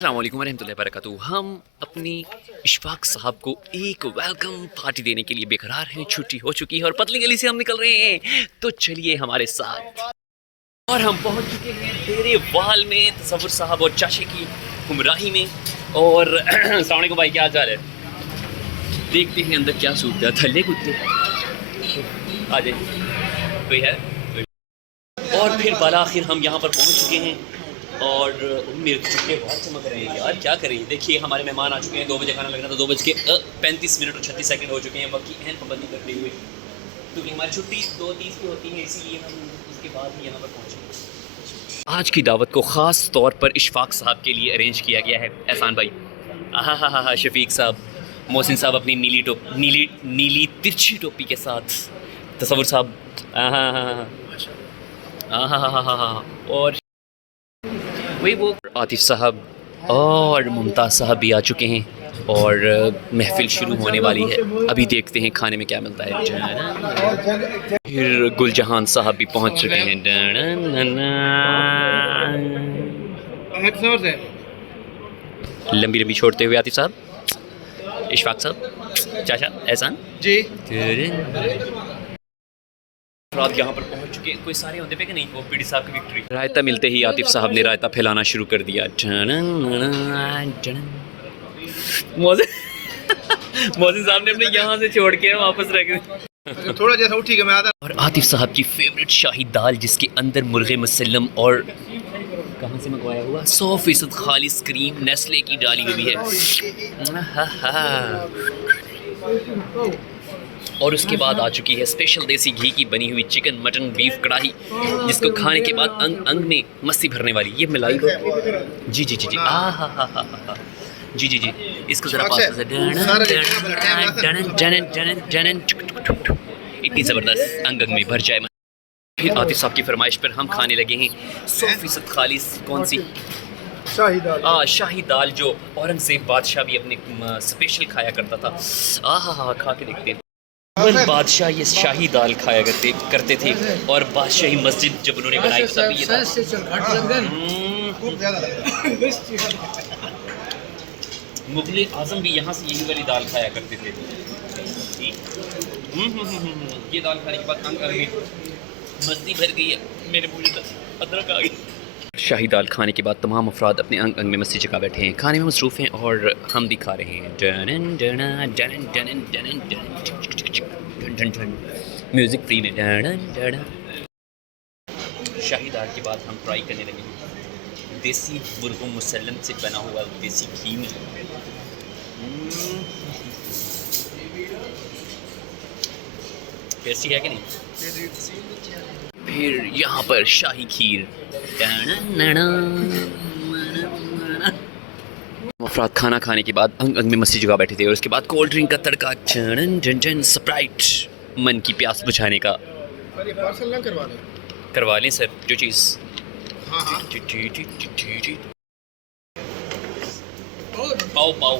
अस्सलाम वालेकुम रहमतुल्लाहि वबरकातुहू। हम अपनी इशफाक साहब को एक वेलकम पार्टी देने के लिए बेकरार हैं। छुट्टी हो चुकी है और पतली गली से हम निकल रहे हैं, तो चलिए हमारे साथ। और हम पहुंच चुके हैं तेरे वाल में तसव्वुर साहब और चाचे की गुमराही में। और अस्सलाम वालेकुम भाई, क्या हाल चाल है? देखते हैं अंदर क्या सूखता है। थल्ले कुत्ते आ जाए, कोई है? और फिर बाला आखिर हम यहाँ पर पहुँच चुके हैं और मेरे छुट्टे बहुत चमक रहे हैं यार, क्या करें। देखिए हमारे मेहमान आ चुके हैं, 2 बजे खाना लगना था, 2:35 और 36 सेकंड हो चुके हैं वक्त की अहम पाबंदी करते हुए, क्योंकि हमारी छुट्टी 2:30 की होती है, इसीलिए हम उसके बाद ही यहाँ पर पहुँचे। आज की दावत को ख़ास तौर पर इशफाक साहब के लिए अरेंज किया गया है। एहसान भाई, हाँ, शफीक साहब, मोहसिन साहब अपनी नीली तिरछी टोपी के साथ, तसव्वुर साहब, हाँ, और वही वो आतिफ साहब और मुमताज़ साहब भी आ चुके हैं और महफ़िल शुरू होने वाली है। अभी देखते हैं खाने में क्या मिलता है। फिर गुलजहान साहब भी पहुंच चुके हैं। लंबी लंबी छोड़ते हुए आतिफ साहब, इशफाक साहब, चाचा, एहसान जी। रात यहाँ पर पहुँच चुके हैं। कोई सारे होते पे कि नहीं, वो पीडी साहब की विक्ट्री। रायता मिलते ही आतिफ साहब ने रायता फैलाना शुरू कर दिया। मोहसिन साहब ने अपने यहाँ से छोड़ के वापस रख दिया। थोड़ा जैसा उठी के मैं आता। और आतिफ साहब की फेवरेट शाही दाल, जिसके अंदर मुर्गे मुसल्लम और कहाँ से मंगवाया हुआ 100% खालिस क्रीम नेस्ले की डाली हुई है। और उसके बाद आ चुकी है स्पेशल देसी घी की बनी हुई चिकन मटन बीफ कढ़ाई, जिसको खाने के बाद अंग अंग में मस्ती भरने वाली। ये मिलाई दो जी, जी, इसको ज़रा पास से। इतनी ज़बरदस्त अंग अंग में भर जाए। फिर आतिफ साहब की फरमाइश पर हम खाने लगे हैं 100% खालिस, कौन सी शाही दाल, जो औरंगज़ेब बादशाह भी अपने स्पेशल खाया करता था। खा के देखते हैं। बादशाह ये शाही दाल खाया करते थे, और बादशाही मस्जिद जब उन्होंने बनाई तब ये मुगल आजम भी यहाँ से यही वाली दाल खाया करते थे। ये दाल खाने के बाद अंग अंग में मस्ती भर गई है, मेरे मुंह में अदरक आ गई। शाही दाल खाने के बाद तमाम अफराद अपने अंग अंग में मस्ती जगह बैठे हैं, खाने में मसरूफ़ हैं और हम भी खा रहे हैं। म्यूज़िक फ्री में। शाही दाल के बाद हम ट्राई करने लगे देसी मुर्गो मुसल्लम से बना हुआ देसी घी में। टेस्टी है कि नहीं? फिर यहाँ पर शाही खीर। अफराद खाना खाने के बाद अंग अंग में मस्ती जगह बैठे थे, और उसके बाद कोल्ड ड्रिंक का तड़का, स्प्राइट, मन की प्यास बुझाने का। करवा लें सर, जो चीज़। पाओ।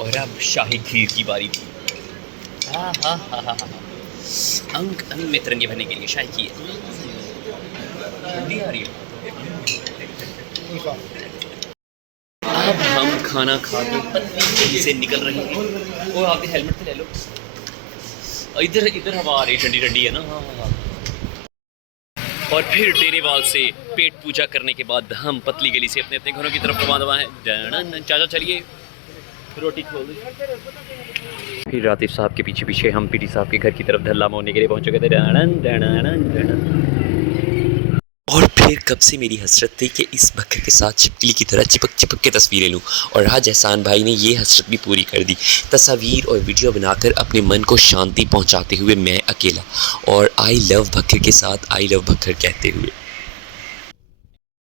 और अब शाही खीर की बारी थी। अंग अंग में तिरंगे भरने के लिए शाही खीर ठंडी आ रही है। अब हम खाना खा के पतली से निकल रहे हैं। और आपके हेलमेट तो ले लो, इधर हवा आ रही ठंडी ठंडी है ना। और फिर डेरेवाल से पेट पूजा करने के बाद हम पतली गली से अपने अपने घरों की तरफ रवाना हैं। चाचा चलिए रोटी खोल दे। फिर आतिफ साहब के पीछे पीछे हम पीटी साहब के घर की तरफ धल्ला मोड़ने के लिए पहुँच चुके थे। और फिर कब से मेरी हसरत थी कि इस बकर के साथ छिपकली की तरह चिपक के तस्वीरें लूँ, और आज एहसान भाई ने ये हसरत भी पूरी कर दी। तस्वीर और वीडियो बनाकर अपने मन को शांति पहुँचाते हुए मैं अकेला, और आई लव बकर के साथ आई लव बकर कहते हुए।